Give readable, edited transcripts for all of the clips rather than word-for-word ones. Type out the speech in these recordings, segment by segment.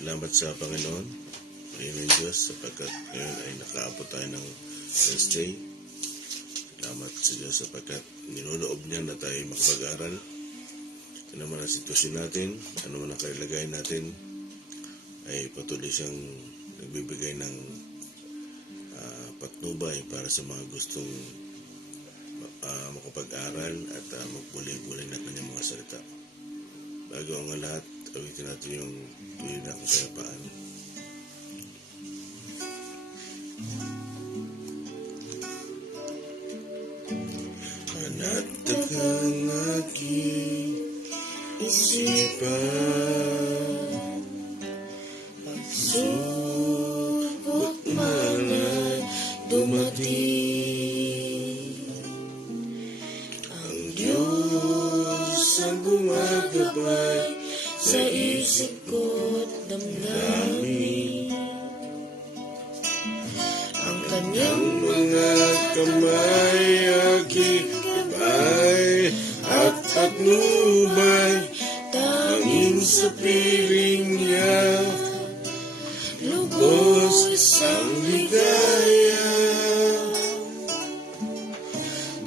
Salamat sa Panginoon, Panginoon Diyos, sapagkat ngayon ay nakaabot tayo ng Wednesday. Salamat sa Diyos sapagkat niloloob niya na tayo makapag-aral. Ito naman ang sitwasyon natin, ano man ang kalagayan natin, ay patuloy siyang nagbibigay ng patnubay para sa mga gustong makapag-aral at magbulay-bulay ng kanyang mga salita. Bago ang lahat, awitin natin yung tuloy na kapayapaan. Panatag ang aking isipan, pagsubok man ay dumating, ang Diyos ang gumagabay sa isip ko't damdamin. Ang kanyang mga kamay aking gabay at patnubay, tanging sa piling niya lubos ang ligaya.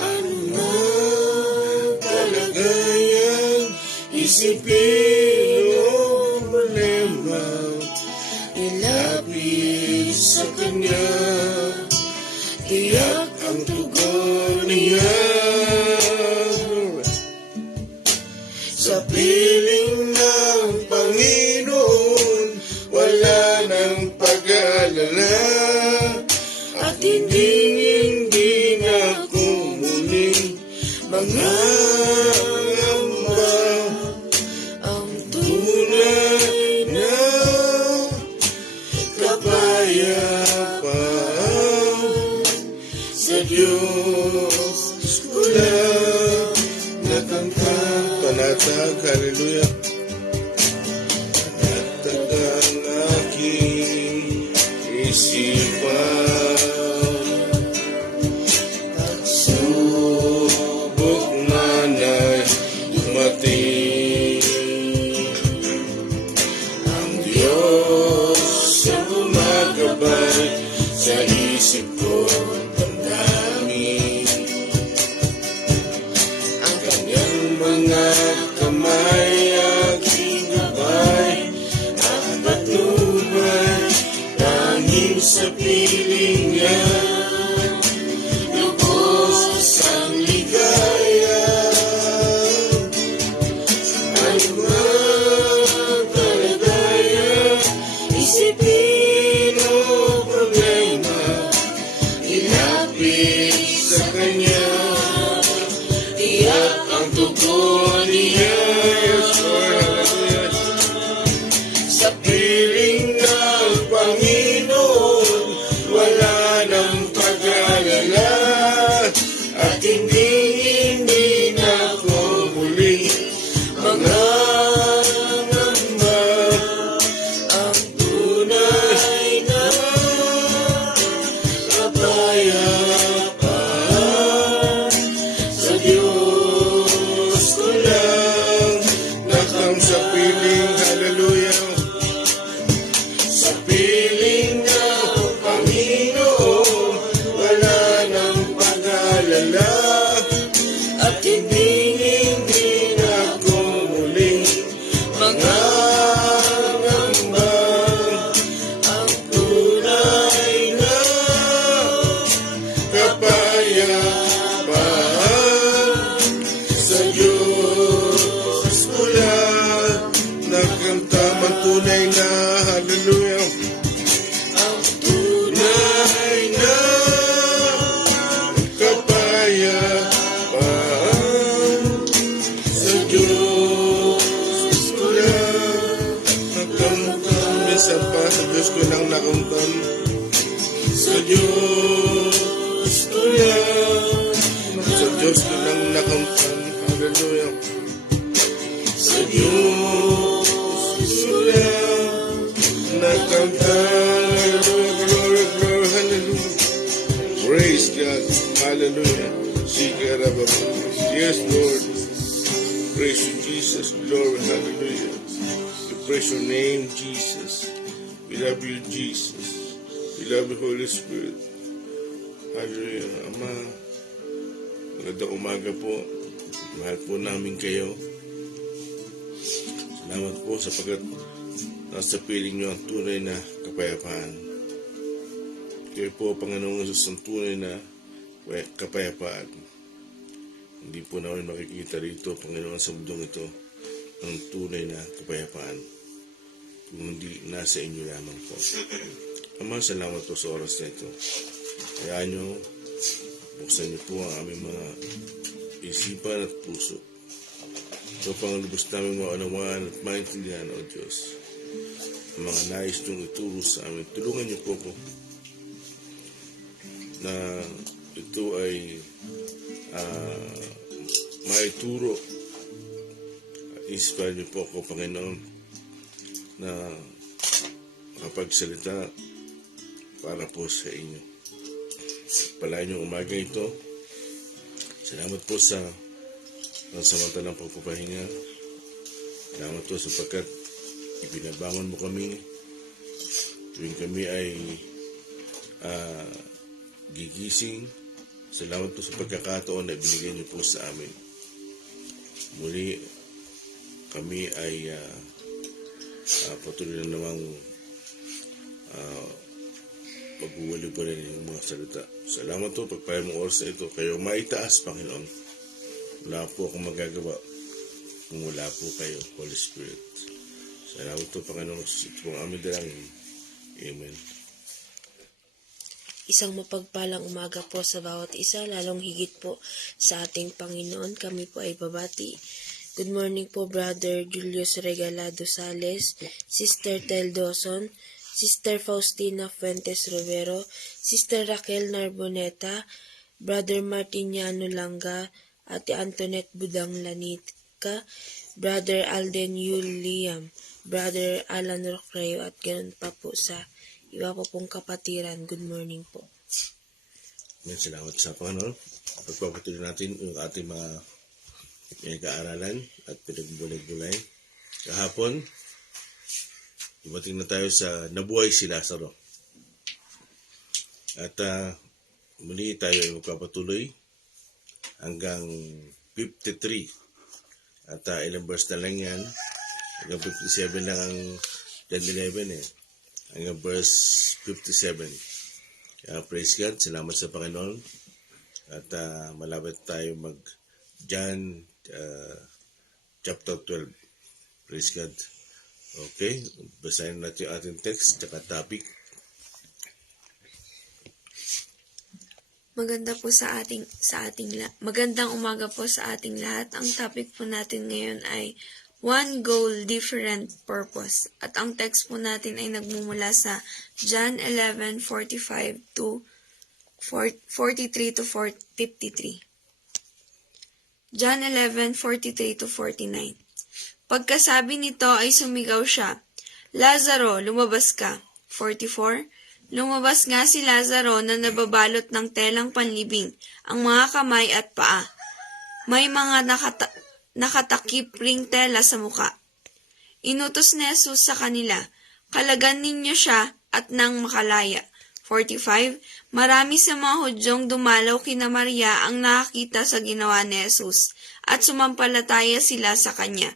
Ano man kalagayan, isipin o problema, ilapit sa Kanya, tiyak ang tugon niya. Sa piling ng Panginoon, wala nang pag-aalala, at hindi na ako muling mangangamba. Ang tunay na kapayapaan sa Diyos ko lang natangkang panatag. Hallelujah. Panatag ang aking isipan, pagsubok man ay dumating, ang Diyos ang gumagabay sa isip ko damdamin. Ang kanyang mga kamay aking gabay at patnubay, tanging sa piling niya lubos ang ligaya. Ano man kalagayan, isipin o problema, ilapit sa Kanya, tiyak ang tugon niya. Yes, Lord, hallelujah. Sa piling ng Panginoon, wala nang pag-aalala, at hindi na ako muling mangangamba. Ang tunay na kapayapaan sa Diyos ko lang nakang sa piling. Hallelujah. Sa piling ng Panginoon, wala nang pag-aalala, at hindi na ako muling mangangamba. Ang tunay na kapayapaan sa Diyos ko lang nagkamtamang tunay na. Hallelujah. Ang tunay na kapayapaan sa Diyos ko lang nagkamtam. Minsan pa sa Diyos ko lang nakamtam. Sa Diyos ko lang, sa Diyos ko lang nakamtam. Hallelujah. Sa Diyos ko lang nakamtam. Glory, glory, hallelujah. Praise God. Hallelujah. Yes, Lord. Praise you, Jesus. Glory, hallelujah. praise your name, Jesus. We love you, Jesus. We love you, Holy Spirit. Hallelujah. Ama, magandang umaga po. Mahal po namin kayo. Salamat po sapagkat nasa piling nyo ang tunay na kapayapaan. Kayo po, Panginoong Jesus, ang tunay na kapayapaan. Hindi po namin makikita rito, Panginoon, sa mundong ito, ang tunay na kapayapaan. Kung hindi nasa inyo lamang po. Ama, salamat po sa oras na ito. Hayaan nyo, buksan niyo po ang aming mga isipan at puso. Ito pang lubos namin maunawaan at maintindihan, O Diyos. Ang mga nais niyong ituro sa amin. Tulungan niyo po ko na ito ay maituro. Inspire niyo po ako, Panginoon, na makapagsalita para po sa inyo. Palayan niyo umaga ito. Salamat po sa samantalang pagpapahinga. Salamat po sapagkat ibinabangon mo kami tuwing kami ay gigising. Salamat po sa pagkakataon na binigay niyo po sa amin. Muli kami ay patuloy na namang maghuwali-wali ng mga salita. Salamat po pagpahal mong oras na ito. Kayo maitaas, Panginoon. Wala po akong magagawa kung wala po kayo, Holy Spirit. Salamat po, Panginoon. Ito pong aming dalangin. Amen. Isang mapagpalang umaga po sa bawat isa, lalong higit po sa ating Panginoon. Kami po ay babati. Good morning po, Brother Julius Regalado Sales, Sister Tel Dawson, Sister Faustina Fuentes Rivero, Sister Raquel Narboneta, Brother Martiniano Langa, Ate Antoinette Budang Lanica, Brother Alden Yuliam, Brother Alan Rocreo, at ganoon pa po sa iba po pong kapatiran. Good morning po. Salamat sa Panginoon. Pagpapatuloy natin yung ating mga kaaralan at pinagbulay-bulay. Kahapon, dumating na tayo sa nabuhay si Lazaro. At muli tayo ay magpapatuloy hanggang 53. At ilang verse na lang yan. Hanggang 57 lang ang 10-11 eh. Hanggang verse 57. Kaya praise God. Salamat sa Panginoon. At malapit tayo John chapter 12. Praise God. Okay. Basahin natin yung ating text at topic. Magandang umaga po sa ating lahat. Ang topic po natin ngayon ay One Goal, Different Purpose. At ang text po natin ay nagmumula sa John 11:45 to 43 to 53. John 11:43 to 49. Pagkasabi nito ay sumigaw siya, Lazaro, lumabas ka. 44. Lumabas nga si Lazaro na nababalot ng telang panlibing, ang mga kamay at paa. May mga nakatakip ring tela sa muka. Inutos ni Jesus sa kanila, kalagan ninyo siya at nang makalaya. 45. Marami sa mga Hudyong dumalaw kina Maria ang nakakita sa ginawa ni Jesus at sumampalataya sila sa kanya.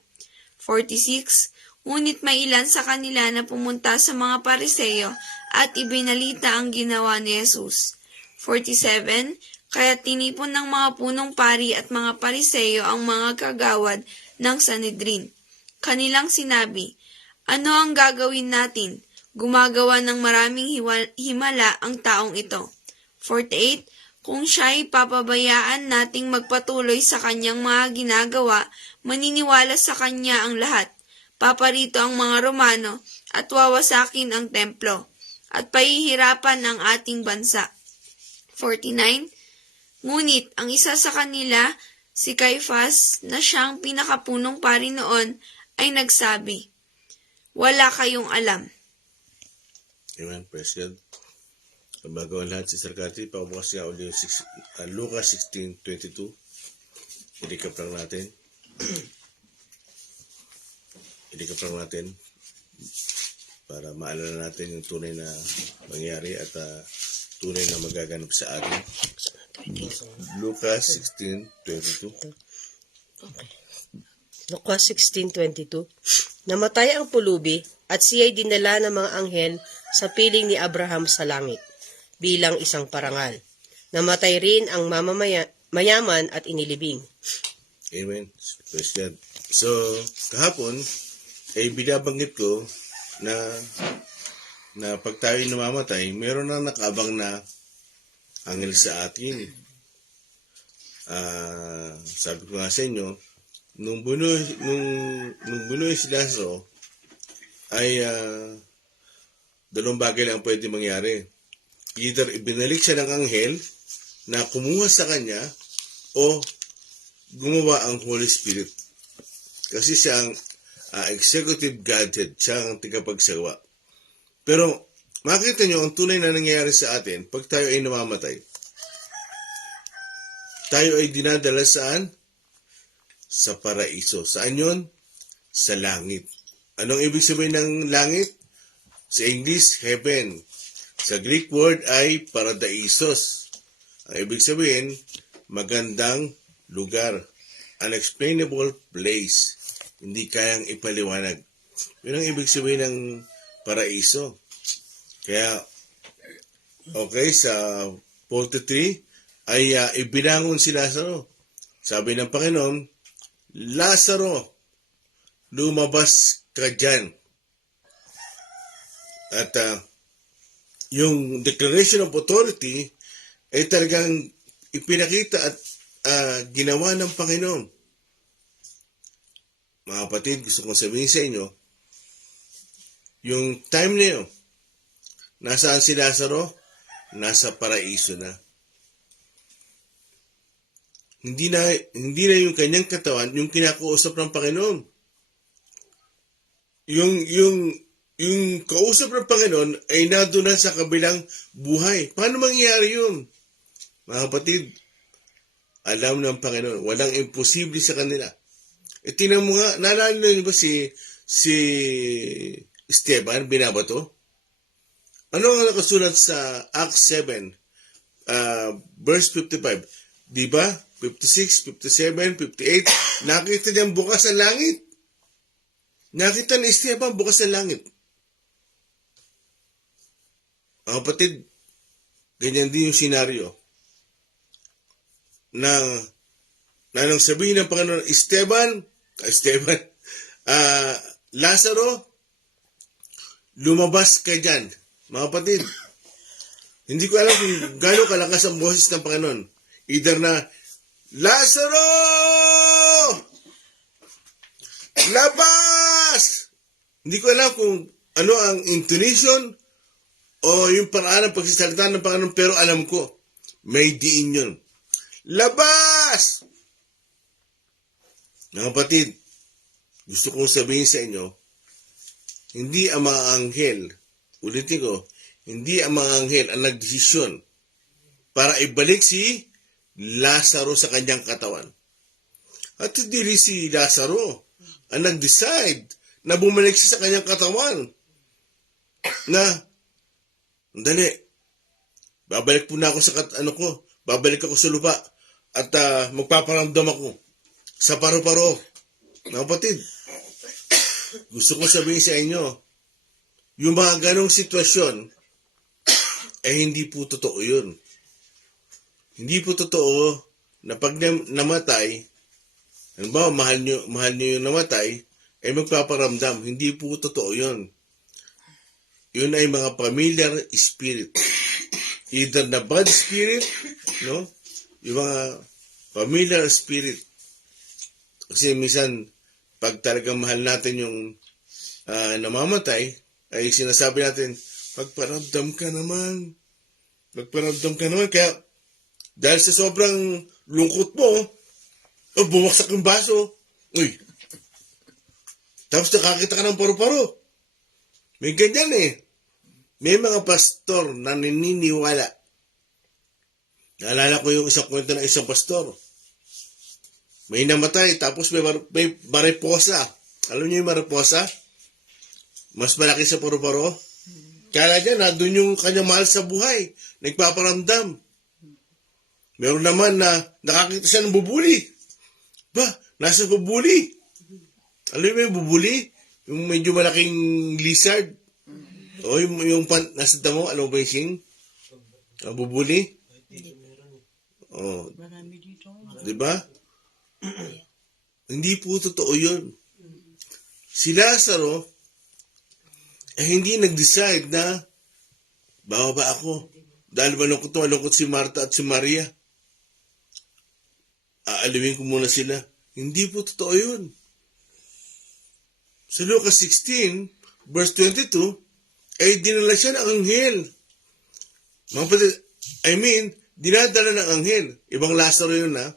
46. Ngunit may ilan sa kanila na pumunta sa mga Pariseo at ibinalita ang ginawa ni Jesus. 47. Kaya tinipon ng mga punong pari at mga Pariseo ang mga kagawad ng Sanhedrin. Kanilang sinabi, ano ang gagawin natin? Gumagawa ng maraming himala ang taong ito. 48. Kung siya'y papabayaan nating magpatuloy sa kanyang mga ginagawa, maniniwala sa kanya ang lahat. Paparito ang mga Romano at wawasakin ang templo at pahihirapan ang ating bansa. 49. Ngunit ang isa sa kanila, si Caiphas, na siyang pinakapunong pari noon, ay nagsabi, wala kayong alam. Amen. Praise God. Bago ang lahat, Sister Cathy, pabukas nga ulit Lucas 16:22. I-recap lang natin. para maalala natin yung tunay na mangyari at tunay na magaganap sa atin. Lucas 16:22. Lucas 16:22. Namatay ang pulubi at siya'y dinala ng mga anghel sa piling ni Abraham sa langit bilang isang parangal. Namatay rin ang mayaman at inilibing. Amen. Praise God. So, kahapon, ay binabanggit ko na pag tayo namamatay, meron na nakaabang na anghel sa atin. Sabi ko nga sa inyo, nung bunuy si Lazaro, ay dalawang bagay lang pwede mangyari. Either ibinalik siya ng anghel na kumuha sa kanya o gumawa ang Holy Spirit. Kasi siya ang executive Godhead, siya ang tigapagsawa. Pero makita nyo ang tunay na nangyayari sa atin pag tayo ay namamatay. Tayo ay dinadala saan? Sa paraiso. Saan yun? Sa langit. Anong ibig sabihin ng langit? Sa English, heaven. Sa Greek word ay paradaisos. Ang ibig sabihin, magandang lugar. Unexplainable place. Hindi kayang ipaliwanag. Yun ang ibig sabihin ng paraiso. Kaya, okay, sa 43, ay ibinangon si Lazaro. Sabi ng Panginoon, Lazaro, lumabas ka dyan. At yung declaration of authority ay talagang ipinakita at ginawa ng Panginoon. Mga kapatid, gusto kong sabihin sa inyo, yung time na yun, nasaan si Lazaro? Nasa paraiso na. Hindi na yung kanyang katawan yung kinakausap ng Panginoon. Yung kausap ng Panginoon ay nadoon na sa kabilang buhay. Paano mangyayari yun? Mga kapatid, alam ng Panginoon, walang imposible sa kanila. Tingnan mo nga, naalala niyo ba si Esteban, binabato? Ano ang nakasulat sa Acts 7, verse 55? Di ba? 56, 57, 58, nakita niyang bukas ang langit. Nakita ni Esteban bukas ang langit. Mga kapatid, ganyan din yung senaryo. Na nang sabihin ng Panginoon, Lazaro, lumabas ka dyan. Mga kapatid, hindi ko alam kung gaano kalakas ang boses ng Panginoon. Either na, Lazaro! Labas! Hindi ko alam kung ano ang intonation o yung paraan ng pagsasalita ng Panginoon, pero alam ko, may diin yun. Labas! Mga kapatid, gusto kong sabihin sa inyo, hindi ang mga anghel, ulitin ko, hindi ang mga anghel ang nagdesisyon para ibalik si Lazaro sa kanyang katawan. At hindi rin si Lazaro ang nag-decide na bumalik siya sa kanyang katawan. Na, dali, babalik po na ako sa babalik ako sa lupa at magpaparamdam ako sa paro-paro. Mga kapatid, gusto ko sabihin sa inyo, yung mga ganong sitwasyon, hindi po totoo yun. Hindi po totoo na pag namatay, halimbawa, mahal nyo yung namatay, ay magpaparamdam. Hindi po totoo yun. Yun ay mga familiar spirit. Either na bad spirit, no? Yung mga familiar spirit. Kasi minsan, pag talagang mahal natin yung namamatay, ay sinasabi natin, magparamdam ka naman. Magparamdam ka naman. Kaya, dahil sa sobrang lungkot mo, bumaksak yung baso. Uy. Tapos nakakita ka ng paro-paro. May ganyan eh. May mga pastor na naniniwala. Naalala ko yung isang kwento ng isang pastor. May namatay, tapos may mariposa. Alam niyo yung mariposa? Mas malaki sa paro-paro. Kala niya na doon yung kanyang mahal sa buhay. Nagpaparamdam. Meron naman na nakakita siya ng bubuli. Ba, nasa bubuli. Alam mo yung bubuli? Yung medyo malaking lizard. O yung nasa damo, ano ba yung sing? Bubuli? O. Diba? Hindi po totoo yun. Si Lazaro, hindi nag-decide na bababa ako. Dahil malungkot si Marta at si Maria. Aalawin ko muna sila. Hindi po totoo yun. Sa Lucas 16, verse 22, ay dinala siya ng anghel. Mga kapatid, dinadala ng anghel. Ibang Lazaro yun na.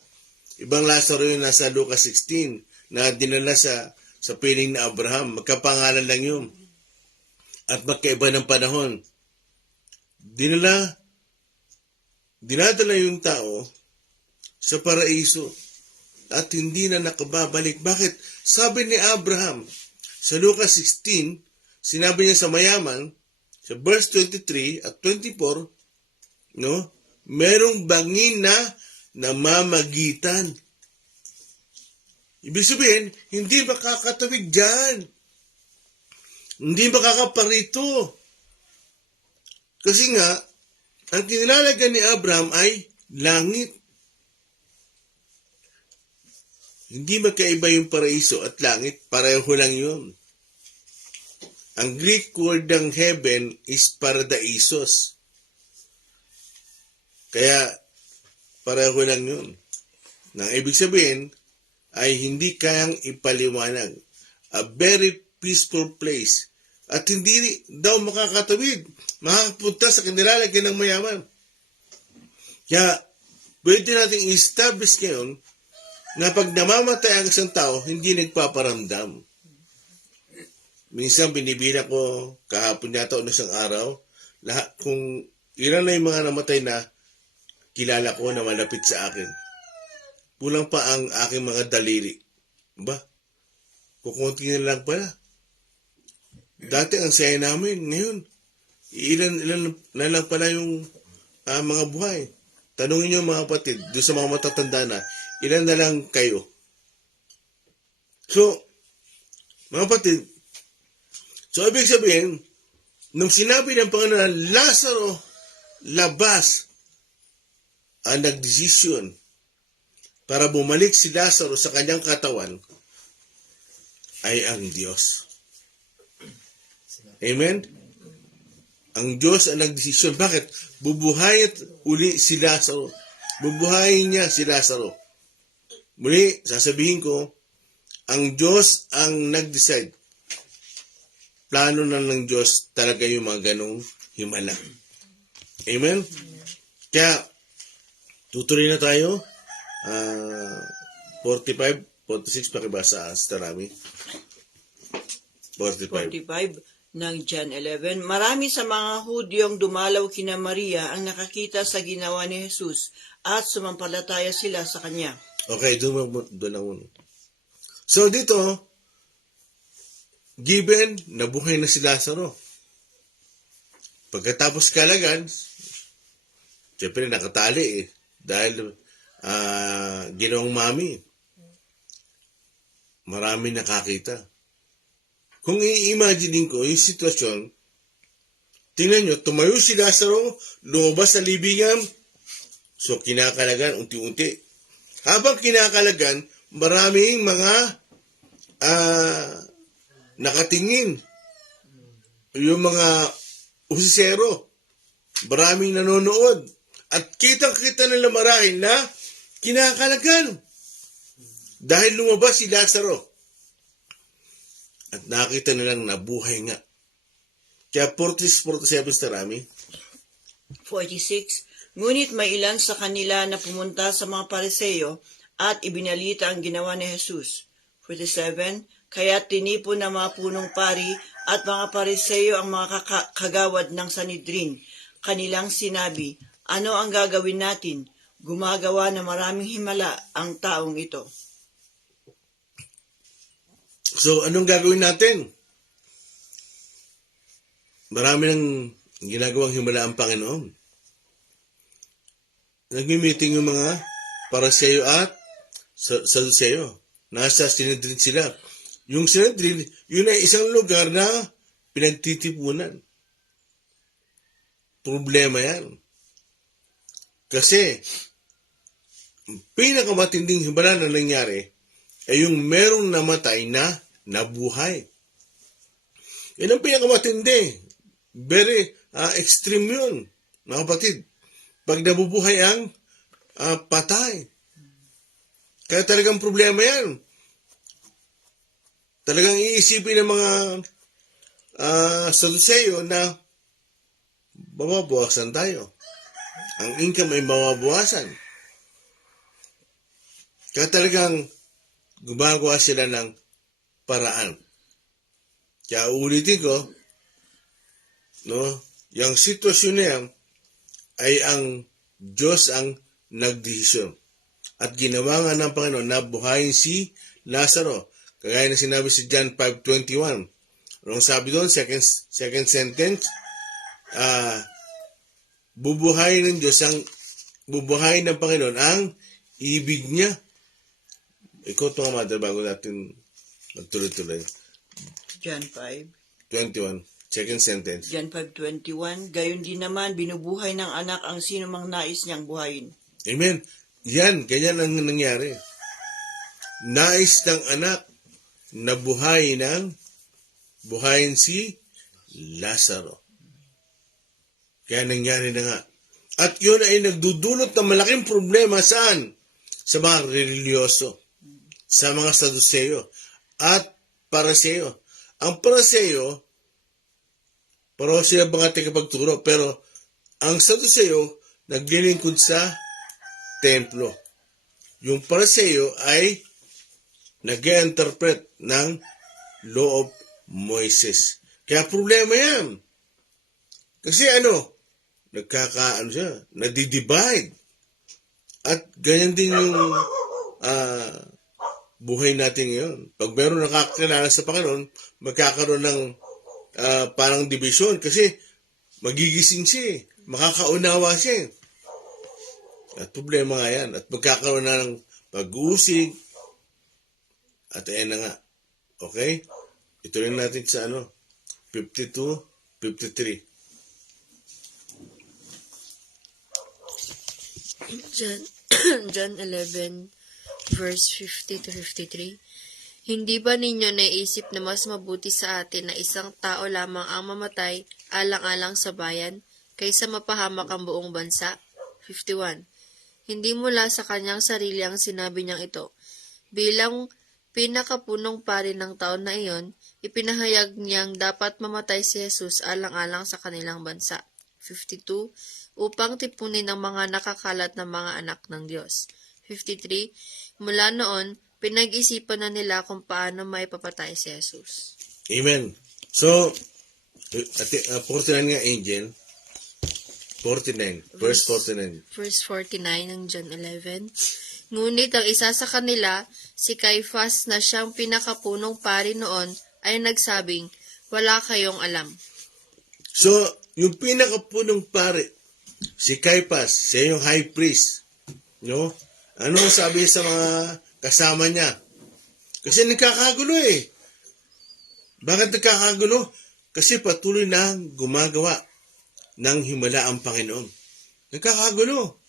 Ibang Lazaro yun na sa Lucas 16 na dinala sa piling ni Abraham. Magkapangalan lang yun. At magkaiba ng panahon. Dinadala yung tao sa paraiso at hindi na nakababalik. Bakit? Sabi ni Abraham sa Lucas 16, sinabi niya sa mayaman, sa verse 23 at 24, no? Merong bangin na namamagitan. Ibig sabihin, hindi makakatawid dyan. Hindi makakaparito. Kasi nga, ang kinilalagan ni Abraham ay langit. Hindi magkaiba yung paraiso at langit, pareho lang yun. Ang Greek word ng heaven is paradaisos. Kaya, pareho lang yun. Nang ibig sabihin, ay hindi kayang ipaliwanag. A very peaceful place. At hindi daw makakatawid. Makakapunta sa kanilalagyan ng mayaman. Kaya, pwede natin i-establish ngayon na pag namamatay ang isang tao, hindi nagpaparamdam. Minsan binibila ko, kahapon yata o isang araw, lahat, kung ilan na yung mga namatay na kilala ko na malapit sa akin. Kulang pa ang aking mga daliri. Ba? Kukunti na lang pala. Dati ang saya namin, ngayon, ilan na lang pala yung mga buhay. Tanungin niyo mga kapatid, doon sa mga matatanda na, ilan na lang kayo? So, mga kapatid, so ibig sabihin, nung sinabi ng Panginoon, Lazaro, labas, ang nagdesisyon para bumalik si Lazaro sa kanyang katawan ay ang Diyos. Amen? Ang Diyos ang nagdesisyon. Bakit? Bubuhayin uli si Lazaro. Bubuhayin niya si Lazaro. Muli, sasabihin ko, ang Diyos ang nag-decide. Plano na ng Diyos talaga yung mga ganong himala. Amen? Kaya, tutuloy na tayo. 45, 46, pakibasa sa Rami. 45. Ng John 11, marami sa mga Hudyong dumalaw kina Maria ang nakakita sa ginawa ni Jesus at sumampalataya sila sa kanya. Okay, doon na muna. So dito, given, nabuhay na si Lazaro. Pagkatapos kalagan, siyempre nakatali dahil ginawang mami. Marami nakakita. Kung i-imagine ko yung sitwasyon, tingnan nyo, tumayo si Lazaro, lumabas sa libingan, so kinakalagan unti-unti. Habang kinakalagan, maraming mga nakatingin. Yung mga usisero, maraming nanonood. At kitang-kita nila marahil na kinakalagan. Dahil lumabas si Lazaro. At nakita nilang nabuhay nga. Kaya 46-47 sa Rami. 46, ngunit may ilan sa kanila na pumunta sa mga Pariseyo at ibinalita ang ginawa ni Jesus. 47, kaya tinipon ng mga punong pari at mga Pariseyo ang mga kagawad ng Sanhedrin. Kanilang sinabi, ano ang gagawin natin? Gumagawa na maraming himala ang taong ito. So, anong gagawin natin? marami ng ginagawang himala ang Panginoon. Nagmi-meeting yung mga Pariseo at Saduceo. Nasa Sinedrin sila. Yung Sinedrin, yun ay isang lugar na pinagtitipunan. Problema yan. Kasi, pinakamatinding himala na nangyari ay yung merong namatay na nabuhay. Yan ang pinakamatindi. Very extreme yun, mga kapatid. Pag nabubuhay ang patay. Kaya talagang problema yan. Talagang iisipin ng mga Saduceo na mababawasan tayo. Ang income ay mababawasan. Kaya talagang gumagawa sila ng paraan. Kaya ulitin ko, no, yung sitwasyon na yan ay ang Diyos ang nagdesisyon. At ginawa nga ng Panginoon na buhayin si Lazaro. Kagaya na sinabi si John 5:21. Anong sabi doon? Second sentence. Bubuhayin ng Diyos bubuhayin ng Panginoon ang ibig niya. Ikaw ito nga, Mother, bago natin magtuloy-tuloy. John 5. 21. Second sentence. John 5:21, gayon din naman, binubuhay ng anak ang sino mang nais niyang buhayin. Amen. Yan, ganyan ang nangyari. Nais ng anak na buhayin si Lazaro. Kaya nangyari na nga. At yun ay nagdudulot ng malaking problema saan? Sa mga religyoso, sa mga Saduceo, at Pariseo. Ang Pariseo, pero sila mga tagapagturo, pero ang Saduceo, naglilingkod sa templo. Yung Pariseo ay nag-interpret ng Law of Moses. Kaya problema yan. Kasi nadidivide. At ganyan din yung buhay natin ngayon. Pag meron nakakilala sa Panginoon, magkakaroon ng parang division kasi magigising siya, makakaunawa siya. At problema nga yan. At magkakaroon na ng pag-uusig. At ayan na nga. Okay? Ituloy natin sa 52, 53. John 11, verse 50 to 53. Hindi ba ninyo naisip na mas mabuti sa atin na isang tao lamang ang mamatay alang-alang sa bayan kaysa mapahamak ang buong bansa? 51. Hindi mula sa kanyang sarili ang sinabi niyang ito. Bilang pinakapunong pari ng taon na iyon, ipinahayag niyang dapat mamatay si Jesus alang-alang sa kanilang bansa. 52. Upang tipunin ang mga nakakalat na mga anak ng Diyos. 53. Mula noon, pinag-isipan na nila kung paano maipapatay si Jesus. Amen. So, 49 nga, Angel. 49. Verse 49. Verse 49 ng John 11. Ngunit ang isa sa kanila, si Caiphas na siyang pinakapunong pari noon, ay nagsabing, wala kayong alam. So, yung pinakapunong pari, si Caiphas, siya yung high priest. No? Ano ang sabi sa mga kasama niya? Kasi nagkakagulo eh. Bakit nagkakagulo? Kasi patuloy na gumagawa ng himala ang Panginoon. Nagkakagulo.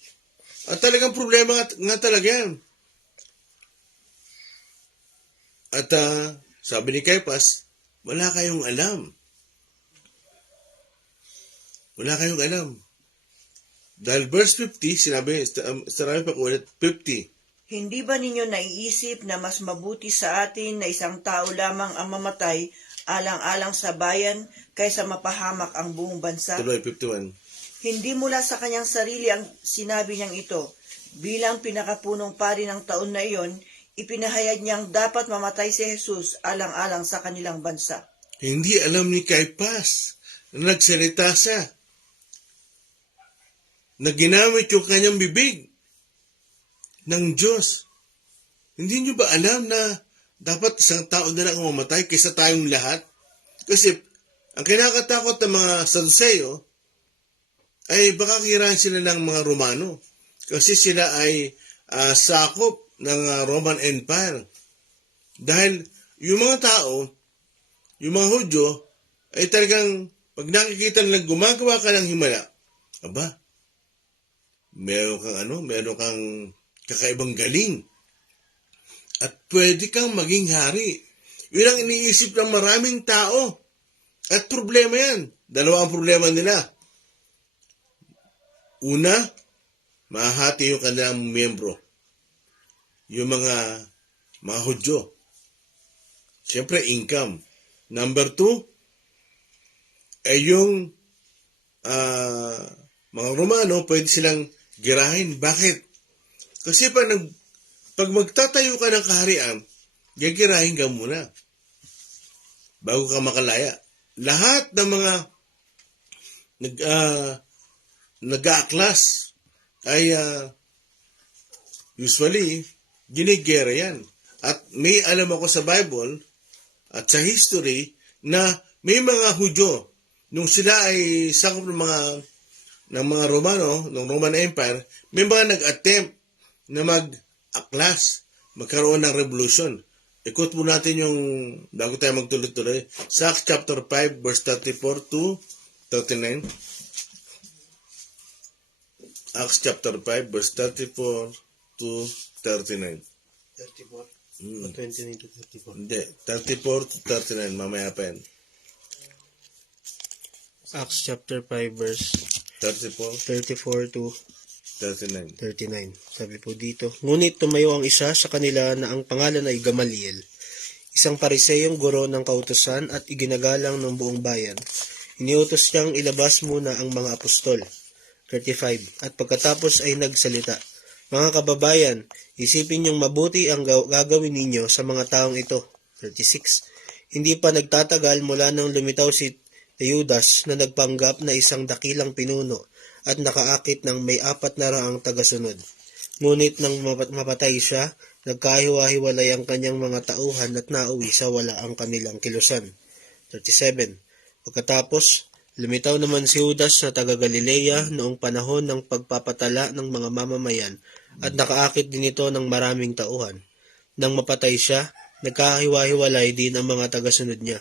At talagang problema nga talaga yan. At sabi ni Caiphas, wala kayong alam. Wala kayong alam. Dahil verse 50, sinabi pa ulit, 50. Hindi ba ninyo naiisip na mas mabuti sa atin na isang tao lamang ang mamatay alang-alang sa bayan kaysa mapahamak ang buong bansa? Tuloy, 51. Hindi mula sa kanyang sarili ang sinabi niyang ito. Bilang pinakapunong pari ng taon na iyon, ipinahayag niyang dapat mamatay si Jesus alang-alang sa kanilang bansa. Hindi alam ni Caiphas na nagsalita siya. Na ginamit yung kanyang bibig ng Diyos. Hindi nyo ba alam na dapat isang tao na lang ang mamatay kaysa tayong lahat? Kasi Ang kinakatakot ng mga Saduceo ay baka kirahin sila ng mga Romano kasi sila ay sakop ng Roman Empire. Dahil yung mga tao, yung mga Hudyo, ay talagang pag nakikita nilang gumagawa ka ng himala, aba, meron kang kakaibang galing. At pwede kang maging hari. Yun ang iniisip ng maraming tao. At problema yan. Dalawa ang problema nila. Una, mahati yung kanilang miyembro. Yung mga Hudyo. Siyempre, income. Number 2, ay yung mga Romano, pwede silang girahin. Bakit? Kasi pag magtatayo ka ng kaharian, gagirahin ka muna bago ka makalaya. Lahat ng mga nag-aaklas ay usually ginigera yan. At may alam ako sa Bible at sa history na may mga Hudyo nung sila ay sakop ng mga Romano, ng Roman Empire, may mga nag-attempt na mag-aklas, magkaroon ng revolution. Ikot po natin yung, bago tayo magtuloy-tuloy, sa Acts chapter 5, verse 34 to 39. Acts chapter 5, verse 34 to 39. 34? 29 to 34. Hindi, 34 to 39, mamaya pa yan. Acts chapter 5 verse 34, 34 to 39. 39. Sabi po dito, ngunit tumayo ang isa sa kanila na ang pangalan ay Gamaliel, isang pariseyong guro ng kautusan at iginagalang ng buong bayan. Iniutos niyang ilabas muna ang mga apostol. 35. At pagkatapos ay nagsalita, mga kababayan, isipin niyong mabuti ang gagawin ninyo sa mga taong ito. 36. Hindi pa nagtatagal mula nang lumitaw si Teudas na nagpanggap na isang dakilang pinuno at nakaakit ng may 400 tagasunod. Ngunit nang mapatay siya, nagkahiwa-hiwalay ang kanyang mga tauhan at nauwi sa wala ang kanilang kilusan. 37. Pagkatapos, lumitaw naman si Judas na taga Galilea noong panahon ng pagpapatala ng mga mamamayan at nakaakit din ito ng maraming tauhan. Nang mapatay siya, nagkahiwa-hiwalay din ang mga tagasunod niya.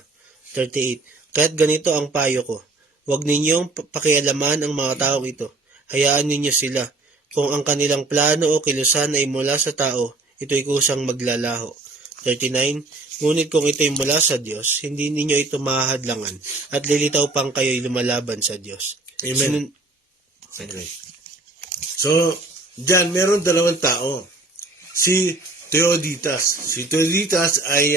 38. Kaya't ganito ang payo ko. Huwag ninyong pakialaman ang mga taong ito. Hayaan ninyo sila. Kung ang kanilang plano o kilusan ay mula sa tao, ito'y kusang maglalaho. 39. Ngunit kung ito'y mula sa Diyos, hindi ninyo ito mahahadlangan at lilitaw pang kayo'y lumalaban sa Diyos. Amen. Okay. So, dyan, meron dalawang tao. Si Theodotus. Si Theodotus ay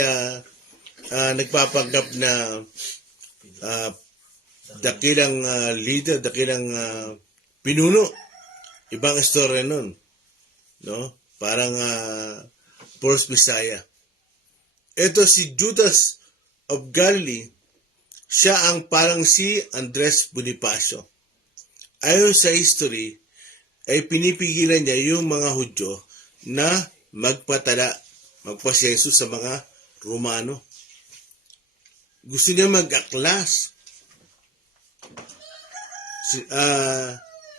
nagpapanggap na dakilang leader, dakilang pinuno. Ibang istorya nun. No? Parang first Messiah. Ito si Judas of Galilee, siya ang parang si Andres Bonifacio. Ayon sa history, ay pinipigilan niya yung mga Hudyo na magpasenso sa mga Romano. Gusto niya mag-aklas.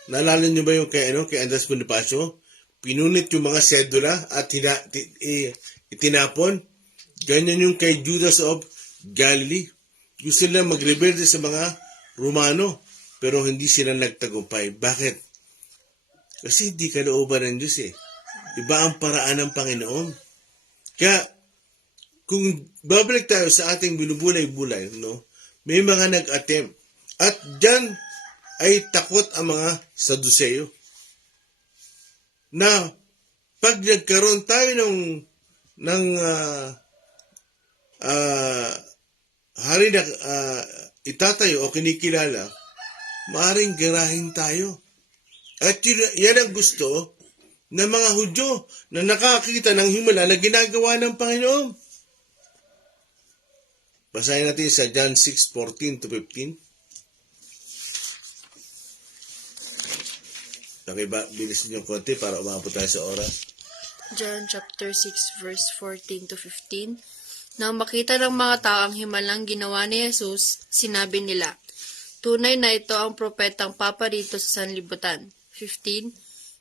Naalala niyo ba yung kay Andres Bonifacio? Pinunit yung mga sedula at itinapon. Ganyan yung kay Judas of Galilee. Gusto nila magrebelde sa mga Romano, pero hindi sila nagtagumpay. Bakit? Kasi hindi kalooban ng Diyos eh. Iba ang paraan ng Panginoon. Kaya, kung babalik tayo sa ating binubulay-bulay, no, may mga nag-attempt. At dyan ay takot ang mga Saduceo. Na pag nagkaroon tayo ng hari na itatayo o kinikilala, maaaring garahin tayo. At yan ang gusto ng mga Hudyo na nakakita ng himala na ginagawa ng Panginoon. Basahin natin sa John 6:14 to 15. Bilis niyo konti para umabot tayo sa oras. John chapter 6 verse 14 to 15. Nang makita ng mga tao ang himalang ginawa ni Jesus, sinabi nila, tunay na ito ang propetang paparito sa sanlibutan. 15.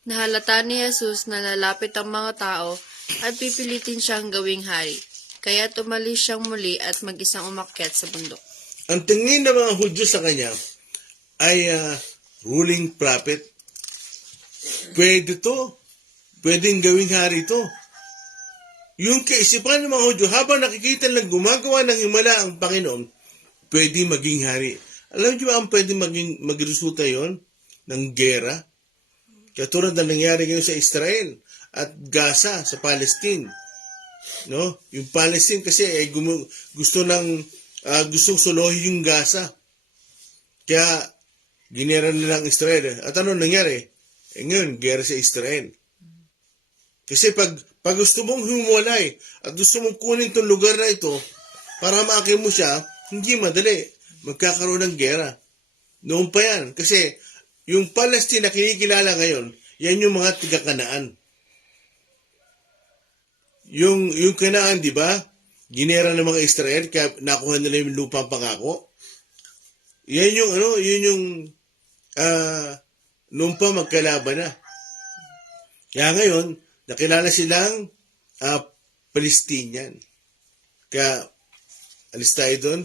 Nahalata ni Jesus na lalapit ang mga tao at pipilitin siyang gawing hari. Kaya umalis siyang muli at mag-isang umakyat sa bundok. Ang tingin ng mga Hudyo sa kanya ay ruling prophet. Pwede to. Pwedeng gawing hari to. Yung kaisipan ng mga Hudyo, habang nakikita lang gumagawa ng himala ang Panginoon, pwede maging hari. Alam niyo ba ang pwede magresulta yon ng gera? Katulad na nangyari ngayon sa Israel at Gaza sa Palestine. No? Yung Palestine kasi ay gustong solohin yung Gaza. Kaya ginera nila ang Israel. At ano nangyari? Ngayon, gera sa Israel. Kasi pag gusto mong humulay at gusto mong kunin itong lugar na ito para maakin mo siya, hindi madali. Magkakaroon ng gera. Noon pa yan. Kasi yung Palestine na kinikilala ngayon, yan yung mga tiga-Kanaan. Yung Kanaan, di ba? Ginera ng mga Israel, kaya nakuha nila yung lupang pangako. Yan yung noon pa magkalaban na. Kaya ngayon, nakilala silang Palestinian. Kaya, alis tayo doon.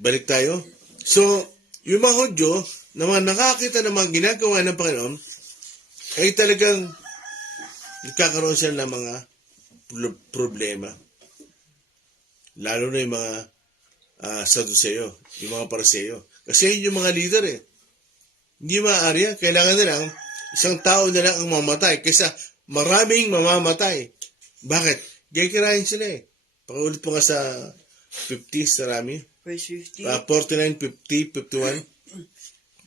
Balik tayo. So, yung mga Hudyo, na mga nakakita ng mga ginagawa ng Panginoon, ay talagang nagkakaroon sila ng mga problema. Lalo na yung mga Saduceo, yung mga Pariseo. Kasi yung mga leader Hindi maaari yan. Kailangan nilang isang tao na lang ang mamatay kaysa maraming mamamatay. Bakit? Gagirahin sila Pakiulit po nga sa 50, sa rami. Verse 50. 49, 50, 51.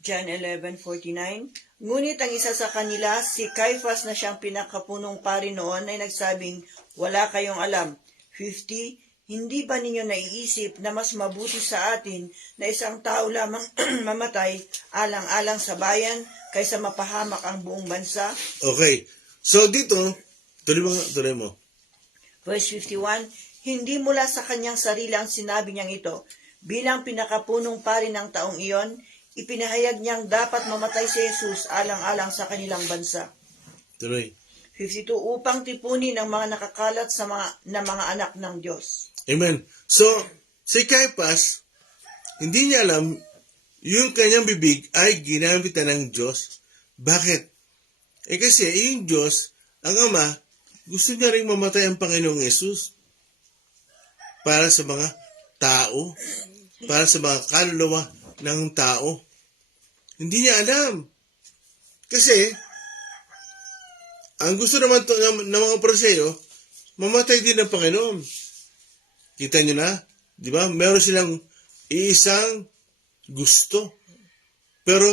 John 11:49. Ngunit ang isa sa kanila, si Caiaphas na siyang pinakapunong pari noon, ay nagsabing, wala kayong alam. 50. Hindi ba ninyo naiisip na mas mabuti sa atin na isang tao lamang mamatay alang-alang sa bayan kaysa mapahamak ang buong bansa? Okay. So dito, tuloy mo. Verse 51, hindi mula sa kanyang sarili ang sinabi niyang ito. Bilang pinakapunong pari ng taong iyon, ipinahayag niyang dapat mamatay si Jesus alang-alang sa kanilang bansa. Tuloy. 52, upang tipunin ang mga nakakalat na mga anak ng Diyos. Amen. So, si Caiaphas, hindi niya alam yung kanyang bibig ay ginamitan ng Diyos. Bakit? Kasi yung Diyos, ang Ama, gusto niya rin mamatay ang Panginoong Yesus para sa mga tao, para sa mga kaluluwa ng tao. Hindi niya alam. Kasi, ang gusto naman ng mga Pariseo, mamatay din ang Panginoon. Kita nyo na? Di ba? Meron silang iisang gusto. Pero,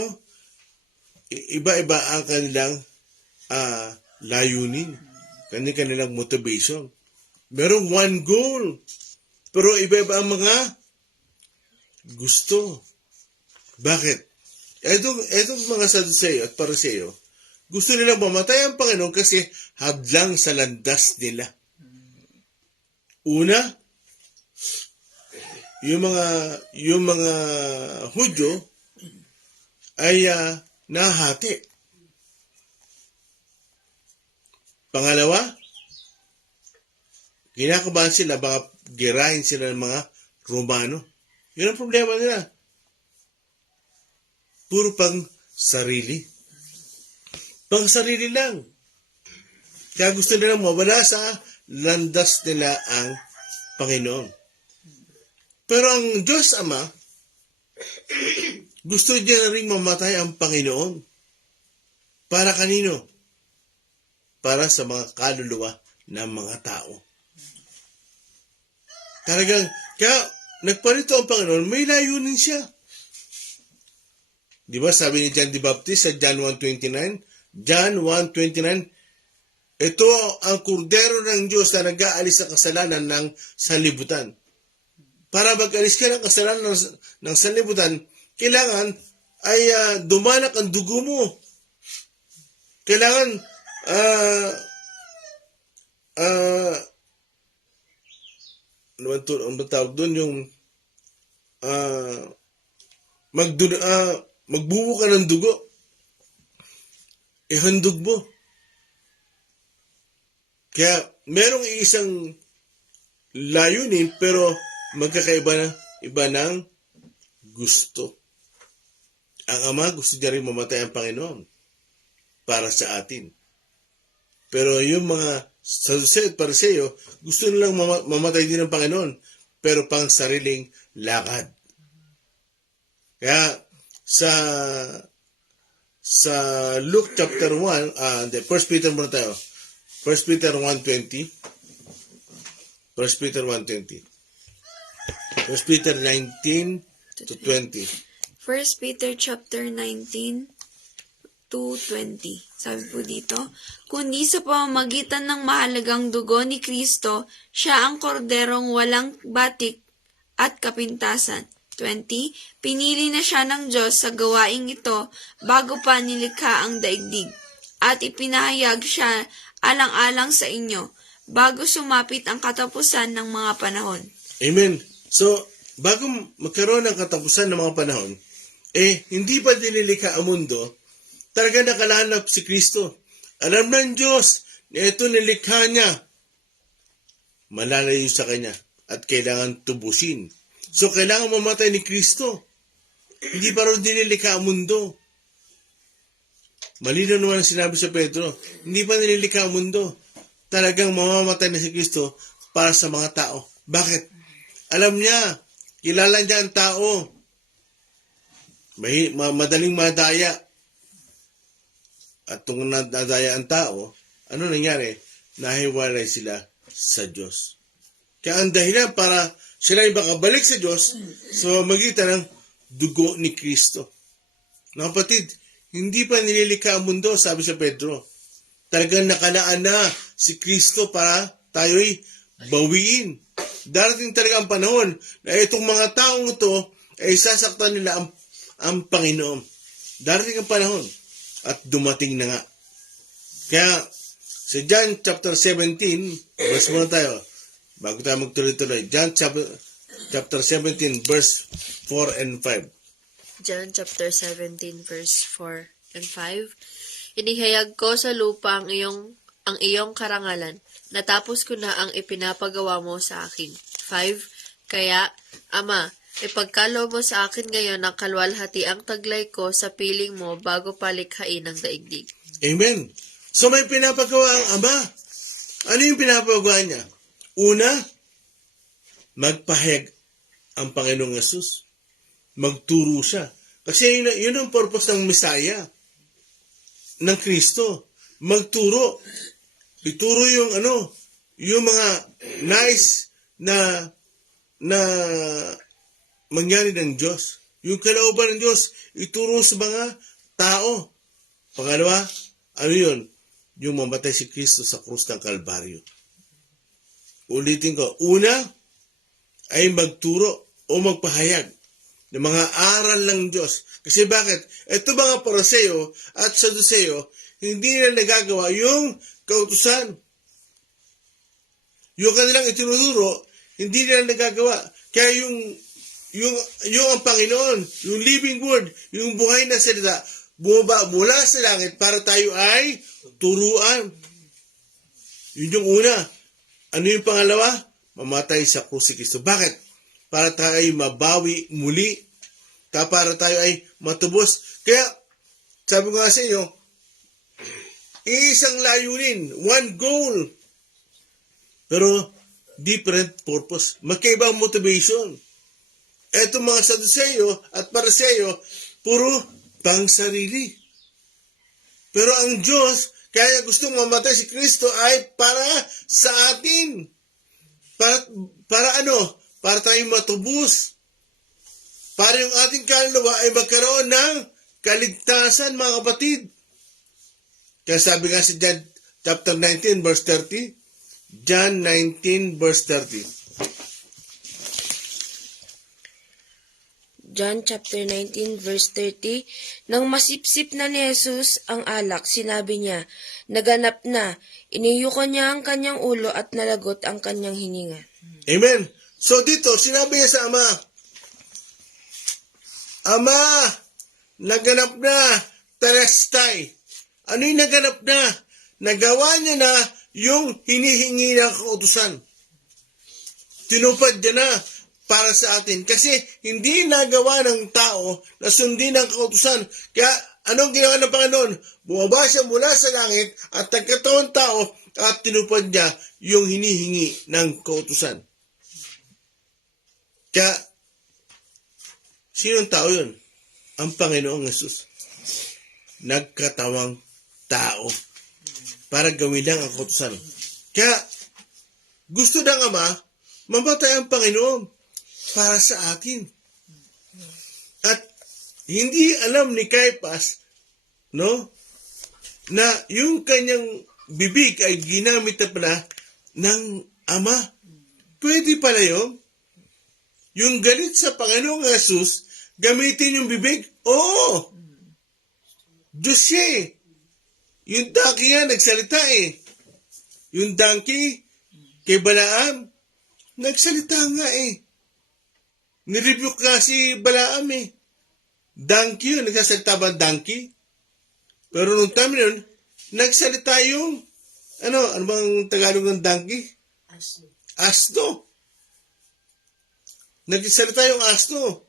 iba-iba ang kanilang layunin. Kanilang motivation. Meron one goal. Pero iba-iba ang mga gusto. Bakit? Etong mga Saduceo at Pariseo, gusto nilang mamatay ang Panginoon kasi hadlang sa landas nila. Una, yung mga Hudyo ay nahati. Pangalawa, kinakabahan sila, baka girahin sila ng mga Romano. Yun ang problema nila. Puro pang sarili. Pang sarili lang. Kaya gusto nilang mawala sa landas nila ang Panginoon. Pero ang Diyos Ama, gusto niya rin mamatay ang Panginoon. Para kanino? Para sa mga kaluluwa ng mga tao. Talagang, kaya nagparito ang Panginoon, may layunin siya. Di ba sabi ni John the Baptist sa John 1:29? John 1:29, ito ang kordero ng Diyos na nag-aalis sa kasalanan ng sanlibutan. Para mag-alis ka ng kasalanan ng sanlibutan, kailangan ay dumanak ang dugo mo. Kailangan ang tawag doon, yung magbubo ka ng dugo, ihandog mo. Kaya merong isang layunin pero iba ng gusto. Ang Ama gusto niya rin mamatay ang Panginoon para sa atin. Pero yung mga Saduseo at Pariseo, gusto nilang mamatay din ng Panginoon pero pang sariling lakad. Kaya sa Luke chapter 1, 1 Peter muna tayo. 1 Peter 1:20. 1 Peter 1:20. 1 Peter 19 to 20. 1 Peter chapter 19 to 20. Sabi po dito, kundi sa pamamagitan ng mahalagang dugo ni Kristo, siya ang korderong walang batik at kapintasan. 20. Pinili na siya ng Diyos sa gawaing ito bago pa nilikha ang daigdig, at ipinahayag siya alang-alang sa inyo bago sumapit ang katapusan ng mga panahon. Amen. So, bago magkaroon ng katapusan ng mga panahon, hindi pa dinilikha ang mundo, talaga nakalanap si Kristo. Alam ng Diyos na ito nilikha niya, malalayo sa Kanya at kailangan tubusin. So, kailangan mamatay ni Kristo. Hindi pa rin dinilikha ang mundo. Malinaw naman ang sinabi sa Pedro, hindi pa nililikha ang mundo. Talagang mamamatay na si Kristo para sa mga tao. Bakit? Alam niya, kilala niya ang tao. Madaling madaya. At kung nadaya ang tao, ano nangyari? Nahiwalay sila sa Diyos. Kaya ang dahilan para sila ay makabalik sa Diyos sa magitan ng dugo ni Kristo. Mga kapatid, hindi pa nililikha ang mundo, sabi sa Pedro. Talagang nakalaan na si Kristo para tayo'y bawiin. Darating talaga ang panahon na itong mga taong ito ay sasaktan nila ang Panginoon. Darating ang panahon at dumating na nga. Kaya sa John chapter 17, verse muna tayo, bago tayo magtuloy-tuloy. John chapter 17, verse 4 and 5. John chapter 17 verse 4 and 5. Inihayag ko sa lupa ang iyong karangalan. Natapos ko na ang ipinapagawa mo sa akin. 5. Kaya, Ama, ipagkaloob mo sa akin ngayon ang kalwalhati ang taglay ko sa piling mo bago palikhain ang daigdig. Amen. So may pinapagawa ang Ama. Ano yung pinapagawa niya? Una, magpahayag ang Panginoong Yesus. Magturo siya. Kasi yun ang purpose ng Messiah, ng Kristo. Magturo. Ituro yung mga nais na mangyari ng Diyos. Yung kalooban ng Diyos, ituro sa mga tao. Pangalawa, ano yun? Yung mamatay si Kristo sa krus ng Kalbaryo. Ulitin ko, una ay magturo o magpahayag ng mga aral ng Diyos. Kasi bakit? Ito mga Pariseo at Saduseo, hindi nila nagagawa yung kautusan. Yung kanilang itinuturo, hindi nila nagagawa. Kaya yung ang Panginoon, yung living word, yung buhay na salita, bumaba mula sa langit para tayo ay turuan. Yun yung una. Ano yung pangalawa? Mamatay sa krus si Kristo. Bakit? Para tayo ay mabawi muli. Para tayo ay matubos. Kaya, sabi ko nga sa inyo, isang layunin, one goal. Pero, different purpose. Magkaibang motivation. Eto mga Saduseo at Pariseo, puro pang sarili. Pero ang Diyos, kaya gustong mamatay si Kristo ay para sa atin. Para ano? Para tayong matubos. Para yung ating kaluluwa ay magkaroon ng kaligtasan, mga kapatid. Kaya sabi nga sa John chapter 19 verse 30, John 19 verse 30. John chapter 19 verse 30. Nang masipsip na ni Jesus ang alak, sinabi niya, naganap na. Iniyuko niya ang kanyang ulo at nalagot ang kanyang hininga. Amen. So dito, sinabi niya sa ama, Ama, naganap na, Terestay. Ano yung naganap na? Nagawa niya na yung hinihingi ng kautusan. Tinupad niya na para sa atin. Kasi hindi nagawa ng tao na sundin ang kautusan. Kaya anong ginawa ng Panginoon? Bumaba siya mula sa langit at nagkataon tao at tinupad niya yung hinihingi ng kautusan. Kaya, sinong tao yun? Ang Panginoong Yesus. Nagkatawang tao para gawin lang ang kautusan. Kaya, gusto ng Ama, mamatay ang Panginoon para sa atin. At hindi alam ni Caiaphas, no, na yung kanyang bibig ay ginamit na pala ng Ama. Pwede pala yun. Yung galit sa Panginoong Jesus, gamitin yung bibig? Oo! Diyos siya eh. Yung donkey nga, nagsalita eh. Yung donkey, kay Balaam, nagsalita nga eh. Nirebuke nga si Balaam eh. Donkey yun, nagsasalita ba donkey? Pero nung time yun, nagsalita yung, ano bang Tagalog ng donkey? Asno. Nagsalita yung asno.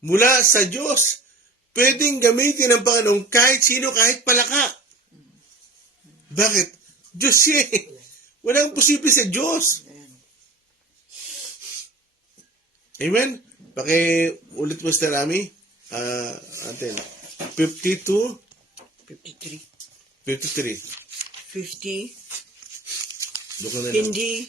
Mula sa Diyos, pwedeng gamitin ng Panginoon kahit sino, kahit palaka. Bakit? Diyos siya eh. Walang posible sa Diyos. Amen? Ulit mo sa Rami. Atin. 52. 53. 53. 50. Doon ka na lang. Hindi.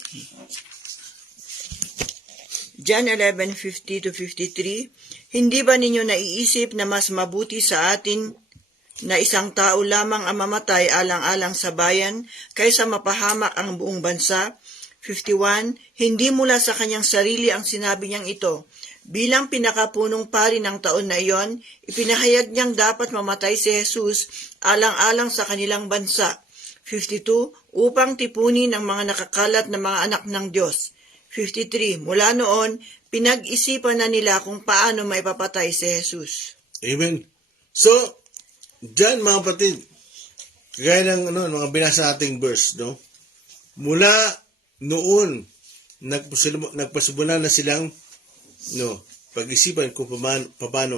John 11:50 to 53. Hindi ba ninyo naiisip na mas mabuti sa atin na isang tao lamang ang mamatay alang-alang sa bayan kaysa mapahamak ang buong bansa? 51. Hindi mula sa kanyang sarili ang sinabi niyang ito. Bilang pinakapunong pari ng taon na iyon, ipinahayag niyang dapat mamatay si Jesus alang-alang sa kanilang bansa. 52. Upang tipunin ang mga nakakalat na mga anak ng Diyos. 53. Mula noon, pinag-isipan na nila kung paano maipapatay si Jesus. Amen. So, dyan mga kapatid, kagaya ng mga binasa nating verse, no? Mula noon, nagpasimulan na silang pag-isipan kung paano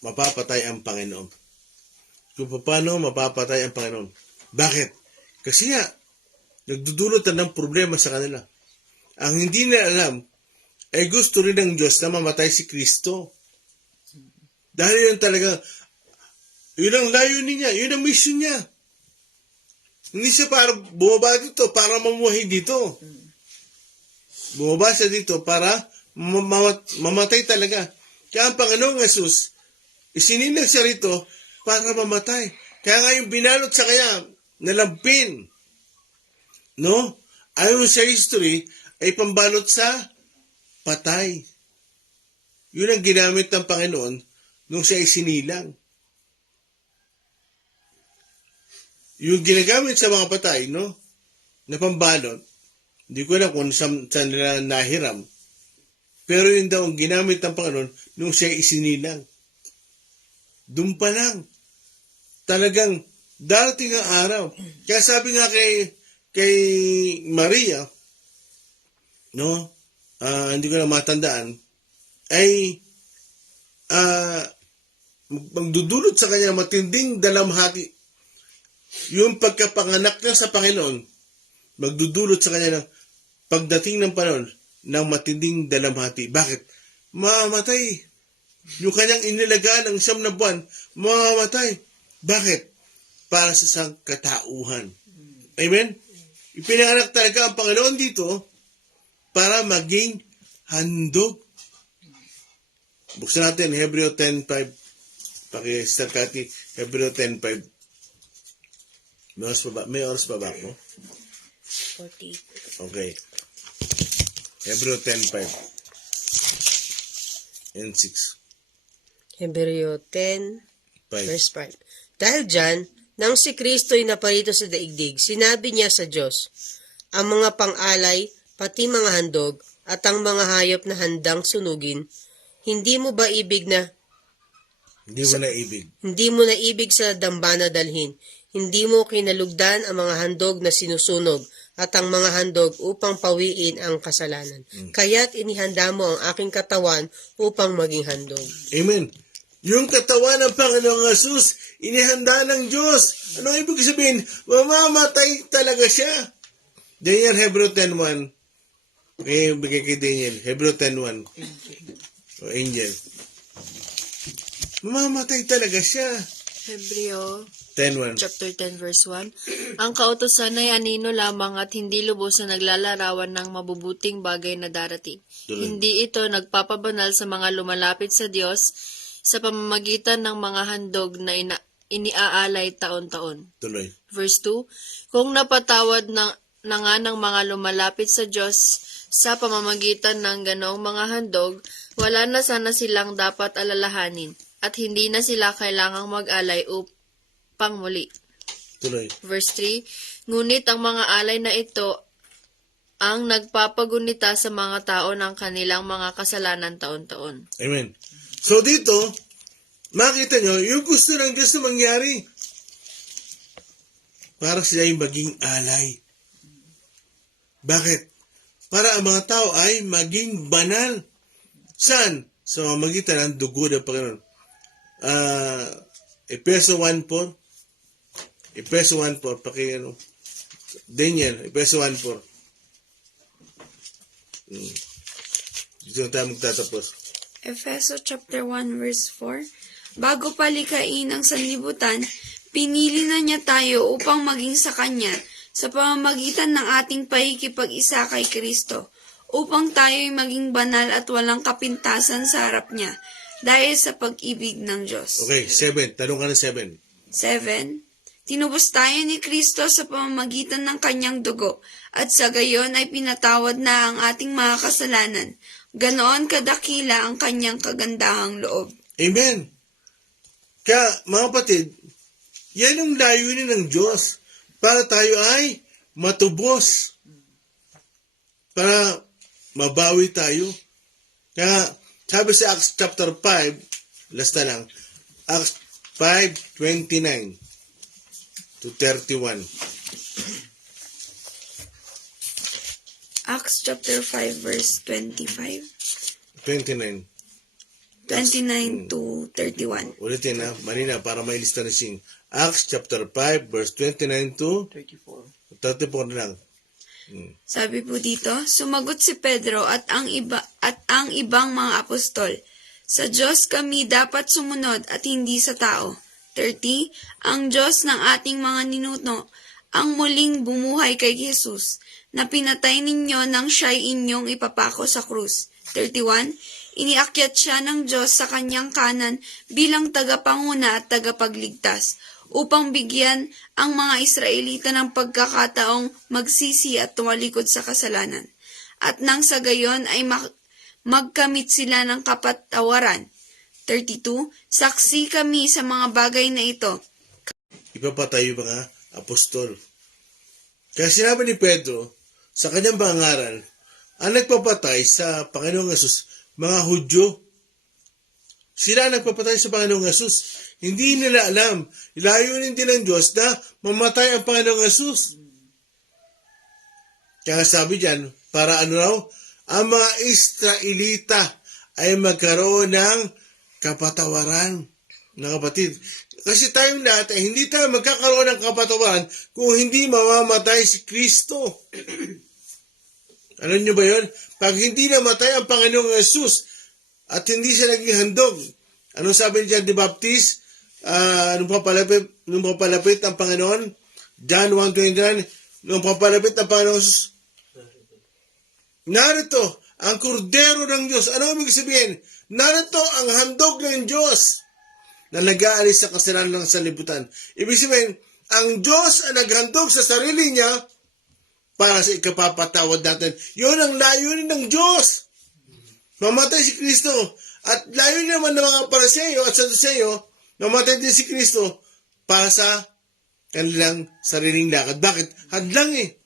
mapapatay ang Panginoon. Kung paano mapapatay ang Panginoon. Bakit? Kasi nga, nagdudulot na ng problema sa kanila. Ang hindi na alam, ay gusto rin ng Diyos na mamatay si Kristo. Dahil yun talaga, yun ang layunin niya, yun ang mission niya. Hindi siya para bumaba dito, para mamuhay dito. Bumaba siya dito para mamatay talaga. Kaya ang Panginoong Jesus, isininag siya rito para mamatay. Kaya nga yung binalot sa kanya, nalampin. No? Ayon sa history, ay pambalot sa patay. Yun ang ginamit ng Panginoon nung siya ay sinilang. Yung ginagamit sa mga patay, no? Na pambalot, hindi ko alam kung saan nila nahiram. Pero yun daw ang ginamit ng Panginoon nung siya ay isinilang. Doon pa lang. Talagang darating ang araw. Kaya sabi nga kay Maria, no? Hindi ko na matandaan, ay magdudulot sa kanya matinding dalamhati. Yung pagkapanganak niya sa Panginoon, magdudulot sa kanya ng pagdating ng panahon ng matinding dalamhati. Bakit? Mamamatay. Yung kanyang inilagaan ng 9 na buwan, mamamatay. Bakit? Para sa isang katauhan. Amen? Ipinanganak talaga ang Panginoon dito para maging handog. Buksan natin, Hebreo 10:5. Paki-start kati, Hebreo 10:5. May oras pa ba ako? 48. Okay. Hebreo 10:5 and 6. Hebreo 10, 5. verse 5. Dahil dyan, nang si Kristo'y naparito sa daigdig, sinabi niya sa Diyos, ang mga pang-alay, pati mga handog, at ang mga hayop na handang sunugin, hindi mo ibig sa dambana dalhin. Hindi mo kinalugdan ang mga handog na sinusunog at ang mga handog upang pawiin ang kasalanan. Kaya't inihanda mo ang aking katawan upang maging handog. Amen. Yung katawan ng Panginoong Jesus, inihanda ng Diyos. Ano ibig sabihin? Mamamatay talaga siya. Daniel, Hebrew 10:1. Okay, bigay kay Daniel. Hebrew 10:1. O angel. Mamamatay talaga siya. Hebreo 10:1. chapter 10 verse 1. Ang kautusan ay anino lamang at hindi lubos na naglalarawan ng mabubuting bagay na darating. Tuloy. Hindi ito nagpapabanal sa mga lumalapit sa Diyos sa pamamagitan ng mga handog na iniaalay taon-taon. Tuloy. Verse 2, kung napatawad na nga ng mga lumalapit sa Diyos sa pamamagitan ng ganoong mga handog, wala na sana silang dapat alalahanin at hindi na sila kailangang mag-alay upang muli. Tuloy. Verse 3, ngunit ang mga alay na ito ang nagpapagunita sa mga tao ng kanilang mga kasalanan taon-taon. Amen. So dito, makita nyo, yung gusto ng Diyos na mangyari para sila yung maging alay. Bakit? Para ang mga tao ay maging banal. Saan? Sa mamagitan ng dugo ng Panginoon. Efeso 1:4. Efeso 1:4. Pakiano. Daniel, Efeso 1:4. Dito na tayo magtatapos. Efeso chapter 1 verse 4. Bago palikain ang sanlibutan, pinili na niya tayo upang maging sa Kanya sa pamamagitan ng ating pakikipag-isa kay Kristo, upang tayo'y maging banal at walang kapintasan sa harap niya, dahil sa pag-ibig ng Diyos. Okay, 7. Tanong ka ng 7. 7. Tinubos tayo ni Kristo sa pamamagitan ng Kanyang dugo, at sa gayon ay pinatawad na ang ating mga kasalanan. Ganoon kadakila ang Kanyang kagandahang loob. Amen. Kaya, mga kapatid, yan ang layunin ng Diyos para tayo ay matubos. Para mabawi tayo. Kaya, sabi sa Acts chapter 5, last na lang, Acts 5:29 to 31. Acts chapter 5 verse 25. 29. 29 to 31. Ulitin na, manina, para may lista na sing. Acts chapter 5, verse 29 to 34 na lang. Sabi po dito, sumagot si Pedro at ang ibang mga apostol, sa Diyos kami dapat sumunod at hindi sa tao. 30, ang Diyos ng ating mga ninuno, ang muling bumuhay kay Jesus, na pinatay ninyo nang siya'y inyong ipapako sa krus. 31, iniakyat siya ng Diyos sa kanyang kanan bilang tagapanguna at tagapagligtas, upang bigyan ang mga Israelita ng pagkakataong magsisi at tumalikod sa kasalanan. At nang sa gayon ay magkamit sila ng kapatawaran. 32, saksi kami sa mga bagay na ito. Ipapatay yung mga apostol. Kaya sinabi ni Pedro, sa kanyang pangaral, ang nagpapatay sa Panginoong Yesus, mga Hudyo. Sila nagpapatay sa Panginoong Yesus. Hindi nila alam. Ilayunin din ng Diyos na mamatay ang Panginoong Yesus. Kaya sabi diyan, para ano raw? Ang mga Israelita ay magkaroon ng kapatawaran. Na kapatid, kasi tayong lahat ay hindi tayo magkakaroon ng kapatawaran kung hindi mamamatay si Kristo. Alam niyo ba yun? Pag hindi namatay ang Panginoong Yesus at hindi siya naging handog, anong sabi ni John the Baptist? Nung papalapit ang Panginoon, John 1:29, nung papalapit ang Panginoon Yesus, narito ang kordero ng Diyos. Ano ibig sabihin? Narito ang handog ng Diyos na nag-aalis sa kasalanan ng sanlibutan. Ibig sabihin, ang Diyos ang naghandog sa sarili niya para sa ikapapatawad natin. Yun ang layunin ng Diyos. Mamatay si Kristo. At layunin naman ng mga Pariseo at Saduceo, mamatay din si Kristo para sa kanilang sariling lakad. Bakit? Hadlang eh.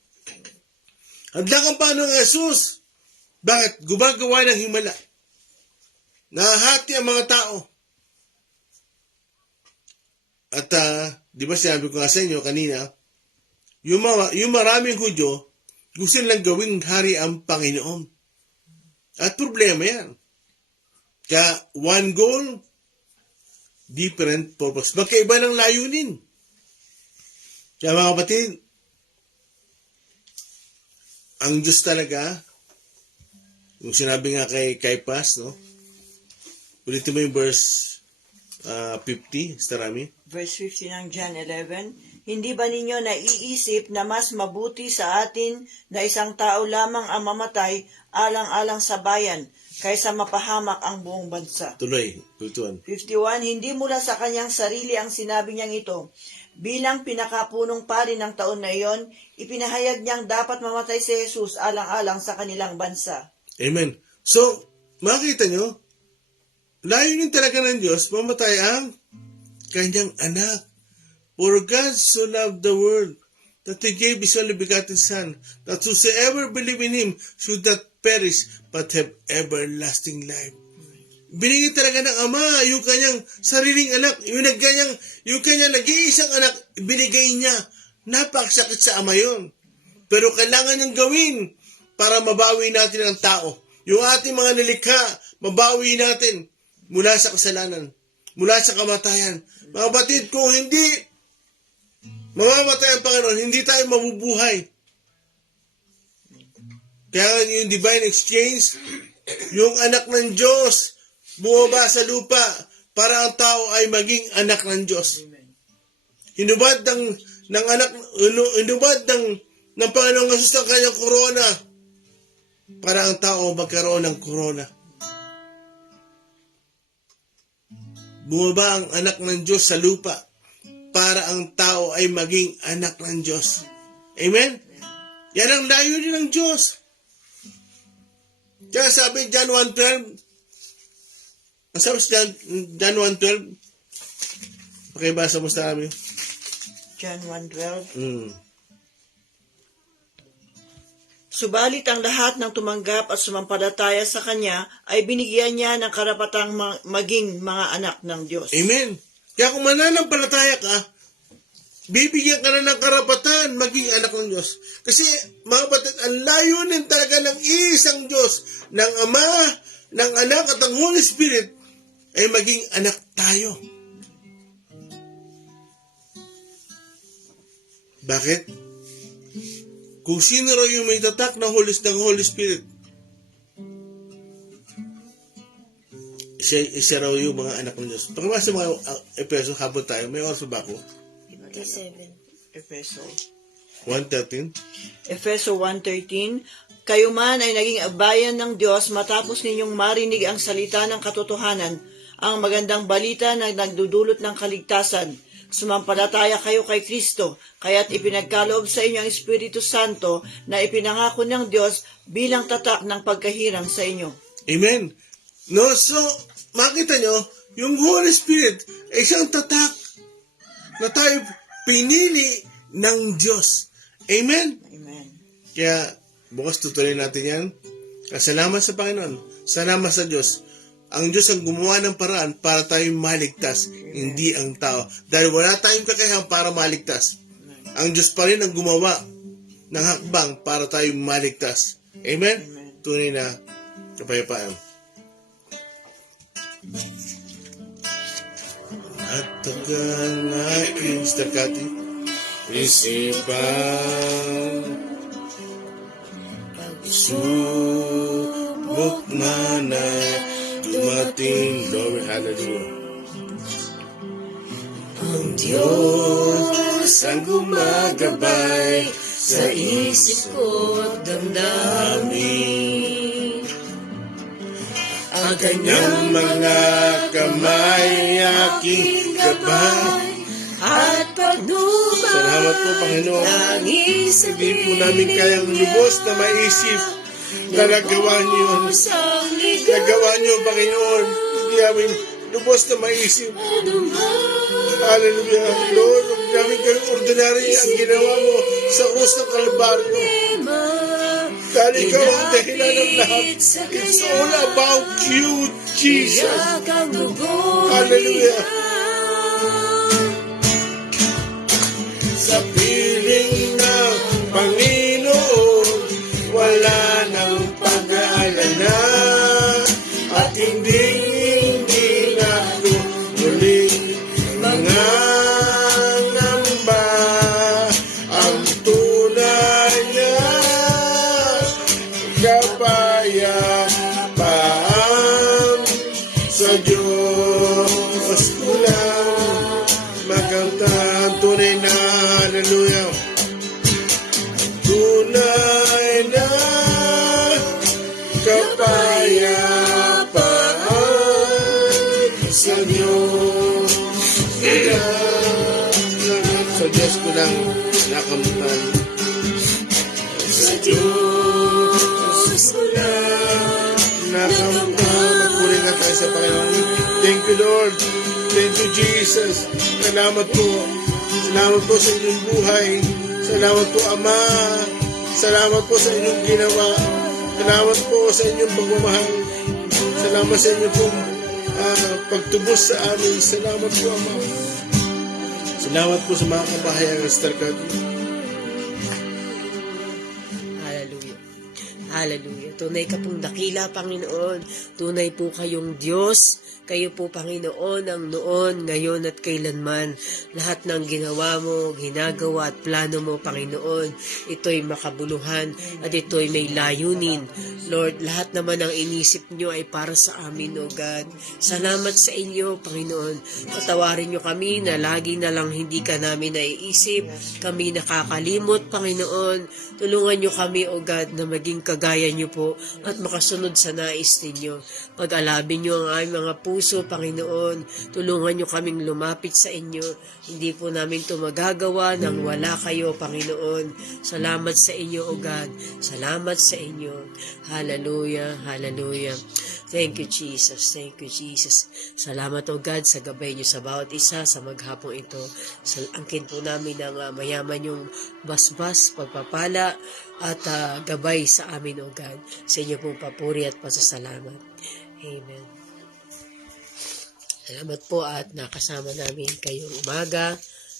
Handa kang Panginoong Jesus. Bakit? Gumagawa ng himala. Nahahati ang mga tao. At, di ba sinabi ko nga sa inyo kanina, yung maraming Hudyo, gusto nilang gawing hari ang Panginoon. At problema yan. Kaya, one goal, different purpose. Magkaiba ng layunin. Kaya mga kapatid, ang Diyos talaga, yung sinabi nga kay Caiaphas, no? Ulitin mo yung verse 50, Starami. Verse 50 ng John 11, hindi ba ninyo naiisip na mas mabuti sa atin na isang tao lamang ang mamatay alang-alang sa bayan kaysa mapahamak ang buong bansa? Tuloy, 51. 51, hindi mula sa kanyang sarili ang sinabi niyang ito. Bilang pinakapunong pari ng taon na iyon, ipinahayag niyang dapat mamatay si Jesus alang-alang sa kanilang bansa. Amen. So, makita nyo, layunin talaga ng Diyos, mamatay ang kanyang anak. For God so loved the world, that He gave His only begotten Son, that whosoever believe in Him should not perish, but have everlasting life. Binigay talaga ng Ama yung kanyang sariling anak, yung kanyang nag-iisang anak, binigay niya. Napakasakit sa Ama yun. Pero kailangan niyang gawin para mabawi natin ang tao. Yung ating mga nilikha, mabawi natin mula sa kasalanan, mula sa kamatayan. Mga batid, kung hindi mamamatay ang Panginoon, hindi tayo mabubuhay. Kaya yung divine exchange, yung anak ng Diyos, bumaba sa lupa para ang tao ay maging anak ng Diyos. Hinubad ng Panginoong Jesus ang kanyang korona para ang tao magkaroon ng korona. Bumaba ang anak ng Diyos sa lupa para ang tao ay maging anak ng Diyos. Amen? Yan ang layunin ng Diyos. Kaya sabi John 1:12, ang sabi sa John 1:12, pakibasa mo sa amin. John 1:12, Mm. Subalit ang lahat ng tumanggap at sumampalataya sa Kanya ay binigyan niya ng karapatang maging mga anak ng Diyos. Amen. Kaya kung mananampalataya ka, bibigyan ka na ng karapatan maging anak ng Diyos. Kasi, mga kapatid, ang layunin talaga ng isang Diyos, ng Ama, ng Anak at ng Holy Spirit, ay maging anak tayo. Bakit? Kung sino raw yung may tatak ng Holy Spirit, siya raw yung mga anak ng Diyos. Pakibasa mga Efeso, habang tayo, may oras ba ako? 57. Efeso 1:13. Efeso 1:13, kayo man ay naging bayan ng Diyos matapos ninyong marinig ang salita ng katotohanan, ang magandang balita na nagdudulot ng kaligtasan. Sumampalataya kayo kay Kristo, kaya't ipinagkaloob sa inyo ang Espiritu Santo na ipinangako ng Diyos bilang tatak ng pagkahirang sa inyo. Amen. No, so, makita nyo, yung Holy Spirit ay isang tatak na tayo pinili ng Diyos. Amen? Amen. Kaya, bukas tutuloy natin yan. Salamat sa Panginoon. Salamat sa Diyos. Ang Diyos ang gumawa ng paraan para tayo maligtas, hindi ang tao. Dahil wala tayong kakayahan para maligtas. Ang Diyos pa rin ang gumawa ng hakbang para tayo maligtas. Amen? Tunay na kapayapaan. At tagal na instakati isipan pagsubok man ay dumating. Glory, hallelujah. Ang Diyos ang gumagabay sa isip ko at damdamin. Ang kanyang mga kamay aking gabay at pagduma. Salamat po, Panginoon. Hindi po namin kayang lubos na maisip na nagawa niyo. Nagawa niyo, Panginoon. Hindi namin lubos na maisip. Hallelujah. Lord, huwag namin kayong ordinary ang ginawa mo sa krus ng Kalbaryo. Dahil ikaw ang dahilan ng lahat. It's all about you, Jesus. Hallelujah. Sa piling ng Panginoon, wala nang pag-aalala at hindi na muling mga ngamba ang tunay na kapayapaan sa Diyos ko lang magkanta ang tunay na hallelujah. Tunay na kapayapaan sa Diyos ko lang. Sa Diyos ko lang nakamtan. Sa Diyos ko lang nakamtan. Magpuri nga tayo sa Panginoon. Thank you, Lord. Thank you, Jesus. Salamat po. Salamat po sa inyong buhay. Salamat po, Ama. Salamat po sa inyong ginawa. Salamat po sa inyong pagmamahal. Salamat sa inyong pagtubos sa amin. Salamat po, Ama. Salamat po sa mga kabahayan ng Starcad. Hallelujah. Hallelujah. Tunay ka pong dakila, Panginoon. Tunay po kayong Diyos. Kayo po, Panginoon, ang noon, ngayon at kailanman. Lahat ng ginawa mo, ginagawa at plano mo, Panginoon, ito'y makabuluhan at ito'y may layunin. Lord, lahat naman ang inisip nyo ay para sa amin, O God. Salamat sa inyo, Panginoon. Patawarin nyo kami na lagi na lang hindi ka namin naiisip. Kami nakakalimot, Panginoon. Tulungan nyo kami, O God, na maging kagaya nyo po at makasunod sa nais ninyo. Pag-alabin nyo ang aming mga puso, Panginoon. Tulungan nyo kaming lumapit sa inyo. Hindi po namin ito magagawa nang wala kayo, Panginoon. Salamat sa inyo, O God. Salamat sa inyo. Hallelujah, hallelujah. Thank you, Jesus. Thank you, Jesus. Salamat, O God, sa gabay nyo sa bawat isa sa maghapong ito. Angkin po namin ang mayaman yung basbas, pagpapala, at gabay sa amin, O God. Sa inyo pong papuri at pasasalamat. Amen. Salamat po at nakasama namin kayong umaga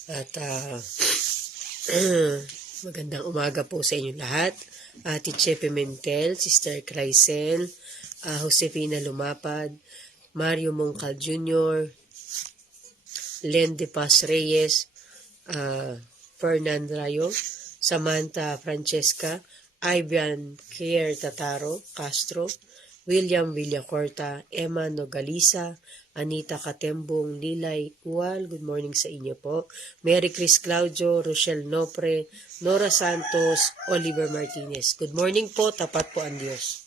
at magandang umaga po sa inyong lahat. Teacher Pimentel, Sister Chrysel, Josefina Lumapad, Mario Mongcal Jr., Len de Paz Reyes, Fernand Rayo, Samantha Francesca, Ivan Kier Tataro Castro, William Villacorta, Emma Nogaliza, Anita Katembong, Lilay Uwal, good morning sa inyo po. Mary Chris Claudio, Rochelle Nopre, Nora Santos, Oliver Martinez. Good morning po, tapat po ang Diyos.